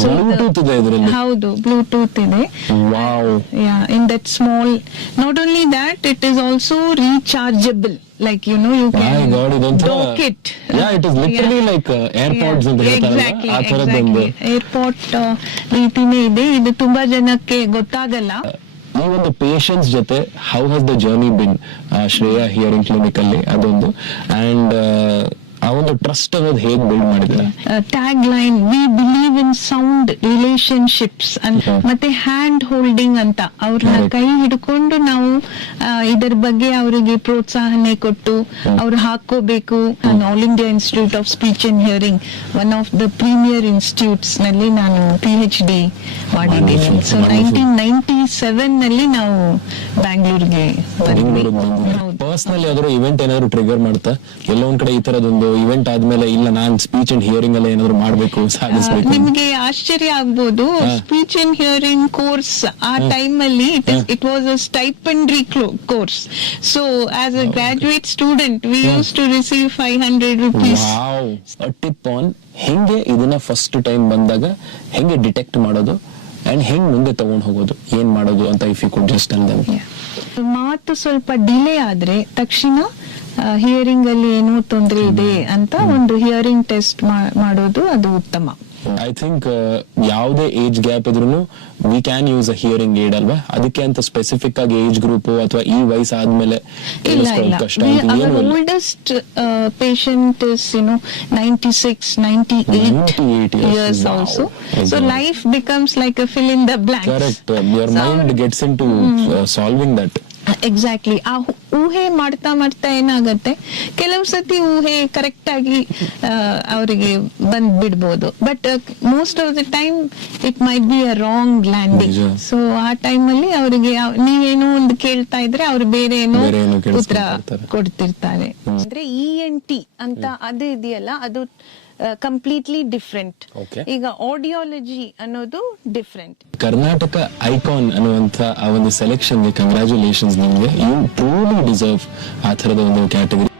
Bluetooth ಇದೆ ಇದರಲ್ಲಿ. ಹೌದು, ಬ್ಲೂಟೂತ್ ಇದೆ. Wow. In that small, not only that, it is also rechargeable. Like, you know, you can My God, ಇದೊಂಥರ dock it. it is literally like AirPods ಅಂತ ಹೇಳ್ತಾರಲ್ಲ ಆ ತರದೊಂದು. Airport ರೀತಿನೇ ಇದೆ. ಇದು ತುಂಬಾ ಜನಕ್ಕೆ ಗೊತ್ತಾಗಲ್ಲ. ಈ ಒಂದು ಪೇಷನ್ಸ್ ಜೊತೆ how has the journey been Shreya hearing clinic ಅಲ್ಲಿ, ಅದೊಂದು ಅಂಡ್ ಆ ಒಂದು ಟ್ರಸ್ಟ್ ಅನ್ನೋದು ಹೇಗೆ ಬಿಲ್ಡ್ ಮಾಡಿದ್ರೆ? Tag line, we believe in sound relationships ಮತ್ತೆ ಹ್ಯಾಂಡ್ ಹೋಲ್ಡಿಂಗ್ ಅಂತ. ಅವ್ರನ್ನ ಕೈ ಹಿಡ್ಕೊಂಡು ನಾವು ಇದರ ಬಗ್ಗೆ ಅವರಿಗೆ ಪ್ರೋತ್ಸಾಹನೆ ಕೊಟ್ಟು ಅವ್ರು ಹಾಕೋಬೇಕು. All India institute of speech and hearing, one of the premier institutes ನಲ್ಲಿ ನಾನು PhD ಮಾಡಿದ್ದೀನಿ. ಸೊ 1997 ನಲ್ಲಿ ನಾವು ಬ್ಯಾಂಗ್ಳೂರ್ಗೆ ಪರ್ಸನಲಿ ಯಾವ್ದಾದ್ರು ಇವೆಂಟ್ ಏನಾದ್ರು ಟ್ರಿಗರ್ ಮಾಡ್ತಾ, ಎಲ್ಲೋ ಒಂದ್ ಕಡೆ ಈ ತರದೊಂದು ಇವೆಂಟ್ ಆದ್ಮೇಲೆ ಇಲ್ಲ ನಾನ್ ಸ್ಪೀಚ್ ಅಂಡ್ ಹಿಯರಿಂಗ್ ಅಲ್ಲಿ ಏನಾದ್ರು ಮಾಡ್ಬೇಕು, ಸಾಧಿಸ್ಬೇಕು? ನಿಮ್ಗೆ ಆಶ್ಚರ್ಯ ಆಗ್ಬೋದು, ಸ್ಪೀಚ್ ಅಂಡ್ ಹಿಯರಿಂಗ್ ಕೋರ್ಸ್ ಆ ಟೈಮ್ ಅಲ್ಲಿ it was a stipendiary course. So as a graduate student we use to receive 500 rupees. ಟಿಪ್ ಆನ್ ಹೆಂಗೆ ಇದನ್ನ ಫಸ್ಟ್ ಟೈಮ್ ಬಂದಾಗ ಹೆಂಗೆ ಡಿಟೆಕ್ಟ್ ಮಾಡೋದು ಅಂಡ್ ಹೆಂಗ್ ಮುಂದೆ ತಗೊಂಡ್ ಹೋಗೋದು, ಏನ್ ಮಾಡೋದು ಅಂತ if you could just tell them. ಮಾತು ಸ್ವಲ್ಪ ಡಿಲೇ ಆದ್ರೆ ತಕ್ಷಣ ಹಿಯರಿಂಗ್ ಅಲ್ಲಿ ಏನೋ ತೊಂದರೆ ಇದೆ ಅಂತ ಒಂದು ಹಿಯರಿಂಗ್ ಟೆಸ್ಟ್ ಮಾಡೋದು ಅದು ಉತ್ತಮ. ಐ ಥಿಂಕ್ ಯಾವುದೇ ಏಜ್ ಗ್ಯಾಪ್ ಇದ್ರೂ we can use a hearing aid ಅಲ್ವಾ? ಅದಕ್ಕೆ ಅಂತ ಸ್ಪೆಸಿಫಿಕ್ ಆಗಿ ಏಜ್ ಗ್ರೂಪ್ ಅಥವಾ ಈ ವಯಸ್ಸು ಆದ್ಮೇಲೆ ಕಷ್ಟ? Oldest patient is 96, 98 years also. So life becomes like a fill in the blanks. Correct. Your mind gets into solving that. Exactly. ಆ ಊಹೆ ಮಾಡ್ತಾ ಮಾಡ್ತಾ ಏನಾಗತ್ತೆ, ಕೆಲವು ಸತಿ ಊಹೆ ಕರೆಕ್ಟ್ ಆಗಿ ಅವರಿಗೆ ಬಂದ್ ಬಿಡ್ಬೋದು. But most of the time it might be a wrong landing. So ಆ ಟೈಮ್ ಅಲ್ಲಿ ಅವರಿಗೆ ನೀವೇನೋ ಒಂದು ಕೇಳ್ತಾ ಇದ್ರೆ ಅವ್ರು ಬೇರೆ ಏನೋ ಉತ್ತರ ಕೊಡ್ತಿರ್ತಾರೆ. ಅಂದ್ರೆ ENT ಅಂತ ಅದು ಇದೆಯಲ್ಲ, ಅದು ಕಂಪ್ಲೀಟ್ಲಿ ಡಿಫ್ರೆಂಟ್. ಈಗ ಆಡಿಯಾಲಜಿ ಅನ್ನೋದು ಡಿಫ್ರೆಂಟ್. ಕರ್ನಾಟಕ ಐಕಾನ್ ಅನ್ನುವಂತ ಆ ಒಂದು ಸೆಲೆಕ್ಷನ್ಗೆ ಕಂಗ್ರಾಚುಲೇಷನ್ಸ್ ನಿಮ್ಗೆ. ಯು ಟ್ರೂಲಿ ಡಿಸರ್ವ್ ಆ ತರದ ಒಂದು ಕ್ಯಾಟಗರಿ.